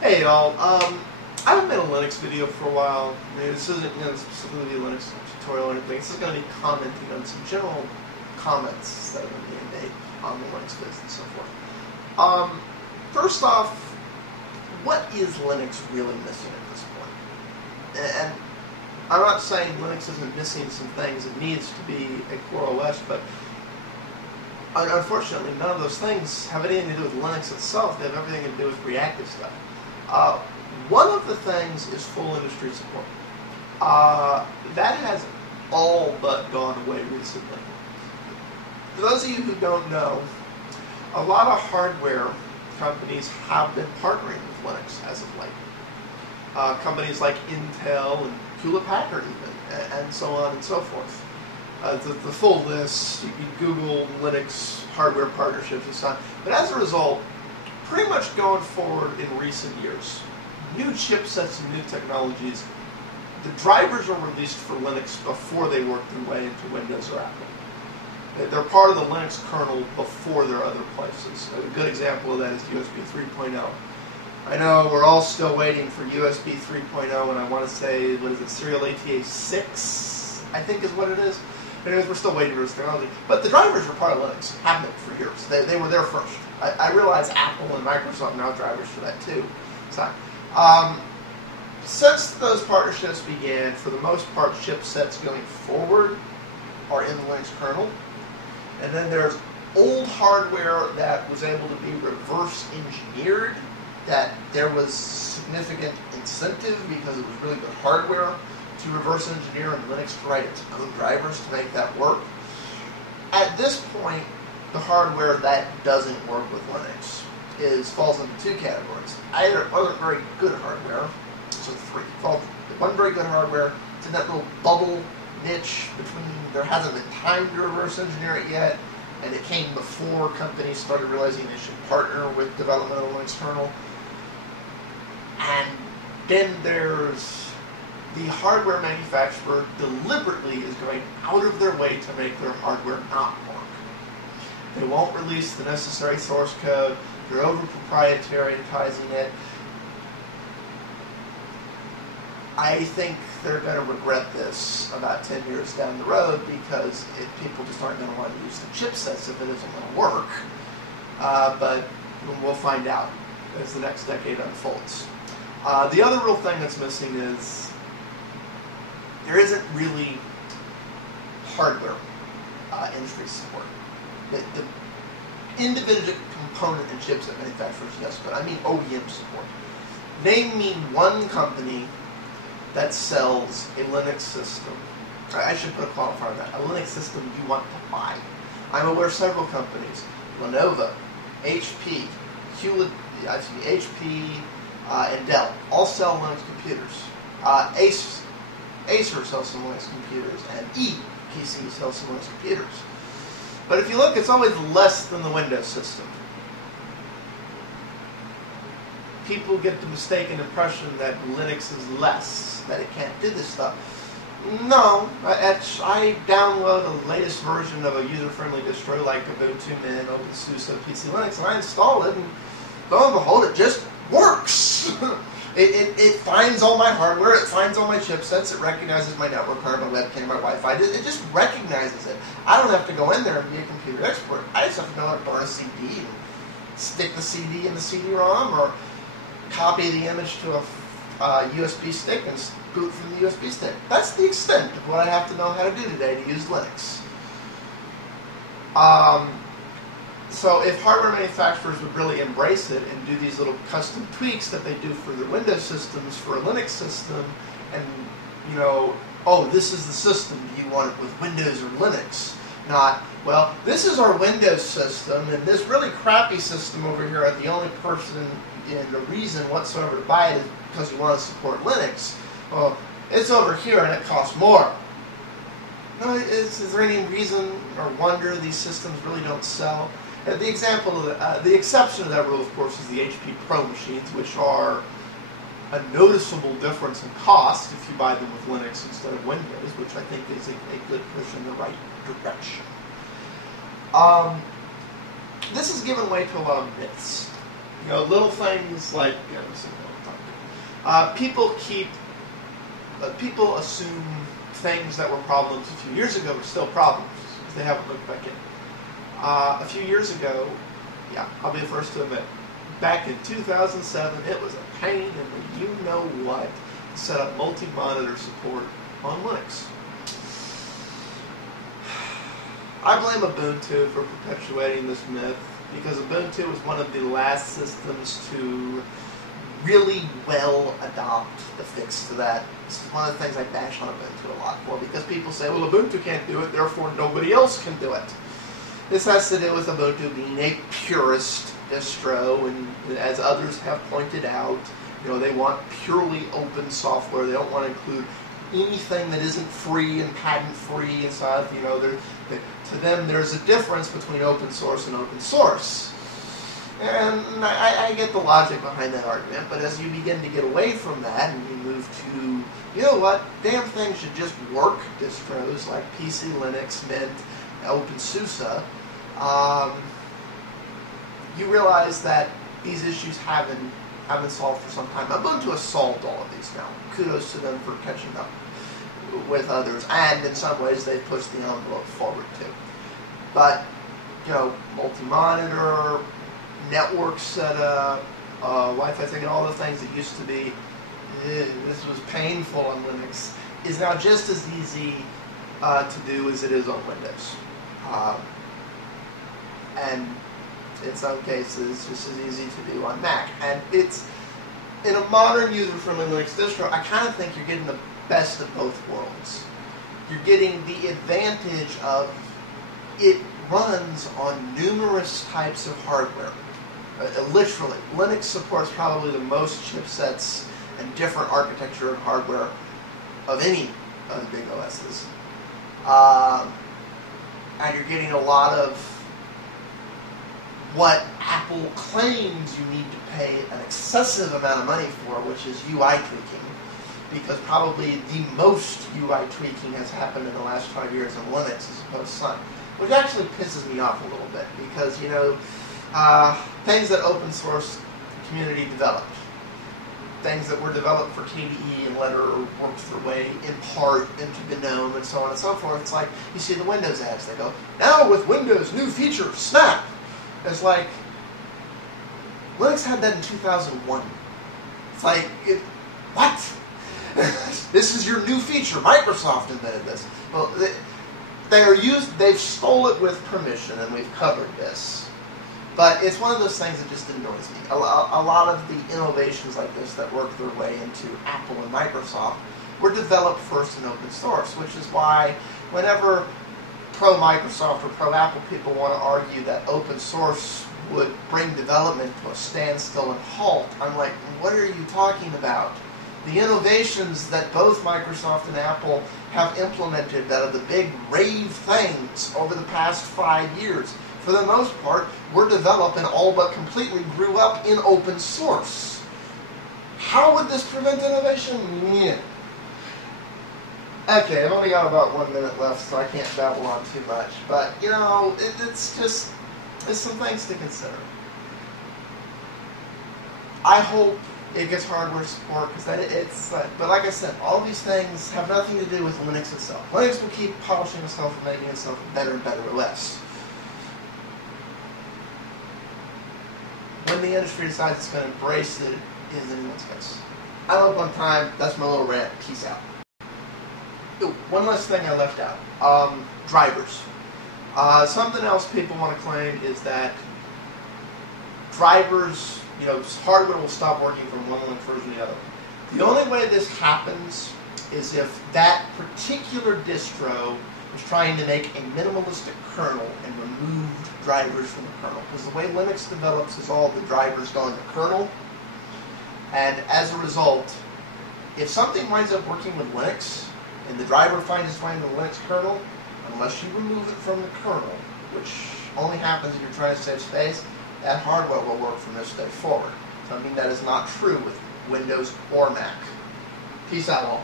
Hey y'all, I haven't made a Linux video for a while. This isn't specifically a Linux tutorial or anything. This is going to be commenting on some general comments that have been being made on the Linux biz and so forth. First off, what is Linux really missing at this point? And I'm not saying Linux isn't missing some things. It needs to be a core OS, but unfortunately, none of those things have anything to do with Linux itself. They have everything to do with reactive stuff. One of the things is full industry support. That has all but gone away recently. For those of you who don't know, a lot of hardware companies have been partnering with Linux as of late. Companies like Intel and Hewlett-Packard even, and so on and so forth. The full list, you can Google Linux hardware partnerships and so on. But as a result, pretty much going forward in recent years, new chipsets and new technologies, the drivers are released for Linux before they work their way into Windows or Apple. They're part of the Linux kernel before they're other places. A good example of that is USB 3.0. I know we're all still waiting for USB 3.0, and I want to say, what is it, Serial ATA 6, I think is what it is. Anyways, we're still waiting for this technology. But the drivers are part of Linux, have been for years. They were there first. I realize Apple and Microsoft now have drivers for that too. So, since those partnerships began, for the most part, chipsets going forward are in the Linux kernel. And then there's old hardware that was able to be reverse engineered, that there was significant incentive because it was really good hardware to reverse engineer and Linux to write its own drivers to make that work. At this point, the hardware that doesn't work with Linux falls into two categories. Either very good hardware, so three. One very good hardware, it's in that little bubble niche between there hasn't been time to reverse engineer it yet, and it came before companies started realizing they should partner with development of Linux kernel. And then there's the hardware manufacturer deliberately is going out of their way to make their hardware not work. They won't release the necessary source code. They're over-proprietarizing it. I think they're going to regret this about 10 years down the road because people just aren't going to want to use the chipsets if it isn't going to work. But we'll find out as the next decade unfolds. The other real thing that's missing is there isn't really hardware industry support. The individual component and chipset manufacturers, yes, but I mean OEM support. Name me one company that sells a Linux system. I should put a qualifier on that. A Linux system you want to buy. I'm aware of several companies: Lenovo, HP, HP, and Dell all sell Linux computers. Acer sells some Linux computers, and ePC sells some Linux computers. But if you look, it's always less than the Windows system. People get the mistaken impression that Linux is less, that it can't do this stuff. No, I download the latest version of a user-friendly distro like Ubuntu Mint, OpenSUSE, PC Linux, and I install it, and lo and behold, it just works. It finds all my hardware, it finds all my chipsets, it recognizes my network card, my webcam, my Wi-Fi. It just recognizes it. I don't have to go in there and be a computer expert. I just have to know how to burn a CD and stick the CD in the CD-ROM or copy the image to a USB stick and boot from the USB stick. That's the extent of what I have to know how to do today to use Linux. So if hardware manufacturers would really embrace it and do these little custom tweaks that they do for their Windows systems for a Linux system, and, you know, oh, this is the system, do you want it with Windows or Linux? Not, well, this is our Windows system, and this really crappy system over here, the only person and the reason whatsoever to buy it is because you want to support Linux. Well, it's over here and it costs more. No, is there any reason or wonder these systems really don't sell? The exception to that rule, of course, is the HP Pro machines, which are a noticeable difference in cost if you buy them with Linux instead of Windows, which I think is a good push in the right direction. This has given way to a lot of myths. You know, little things like people assume things that were problems a few years ago are still problems because they haven't looked back in. A few years ago, yeah, I'll be the first to admit, back in 2007, it was a pain in the you-know-what to set up multi-monitor support on Linux. I blame Ubuntu for perpetuating this myth because Ubuntu was one of the last systems to really well adopt the fix to that. This is one of the things I bash on Ubuntu a lot for because people say, well, Ubuntu can't do it, therefore nobody else can do it. This has to do with Ubuntu being a purist distro, and as others have pointed out, you know, they want purely open software. They don't want to include anything that isn't free and patent-free and stuff. You know, to them, there's a difference between open source and open source. And I get the logic behind that argument, but as you begin to get away from that and you move to, you know what, damn things should just work distros like PC Linux, Mint, OpenSUSE, you realize that these issues have been solved for some time. Ubuntu has solved all of these now. Kudos to them for catching up with others, and in some ways they've pushed the envelope forward too. But, you know, multi-monitor, network setup, Wi-Fi thing, and all the things that used to be, this was painful on Linux, is now just as easy to do as it is on Windows. And in some cases, just as easy to do on Mac. And it's, in a modern user-friendly Linux distro, I kind of think you're getting the best of both worlds. You're getting the advantage of it runs on numerous types of hardware. Literally, Linux supports probably the most chipsets and different architecture and hardware of any of the big OSs. And you're getting a lot of what Apple claims you need to pay an excessive amount of money for, which is UI tweaking, because probably the most UI tweaking has happened in the last 5 years in Linux as opposed to Sun, which actually pisses me off a little bit because, you know, things that open source community developed, things that were developed for KDE and later worked their way in part into GNOME and so on and so forth. It's like you see the Windows ads, they go, now with Windows new feature, snap! It's like, Linux had that in 2001. It's like, what? This is your new feature. Microsoft invented this. Well, they've stole it with permission, and we've covered this. But it's one of those things that just annoys me. A lot of the innovations like this that work their way into Apple and Microsoft were developed first in open source, which is why whenever pro-Microsoft or pro-Apple people want to argue that open source would bring development to a standstill and halt, I'm like, what are you talking about? The innovations that both Microsoft and Apple have implemented that are the big rave things over the past 5 years, for the most part, were developed and all but completely grew up in open source. How would this prevent innovation? Yeah. Okay, I've only got about 1 minute left, so I can't babble on too much. But, you know, it's just, there's some things to consider. I hope it gets hardware support, because but like I said, all these things have nothing to do with Linux itself. Linux will keep polishing itself and making itself better and better OS. When the industry decides it's going to embrace it, is anyone's guess. I'm up on time. That's my little rant. Peace out. Ooh, one last thing I left out. Drivers. Something else people want to claim is that drivers, you know, hardware will stop working from one Linux version to the other. The only way this happens is if that particular distro is trying to make a minimalistic kernel and removed drivers from the kernel. Because the way Linux develops is all the drivers go in the kernel. And as a result, if something winds up working with Linux, and the driver finds its way in the Linux kernel, unless you remove it from the kernel, which only happens if you're trying to save space, that hardware will work from this day forward. Something that is not true with Windows or Mac. Peace out all.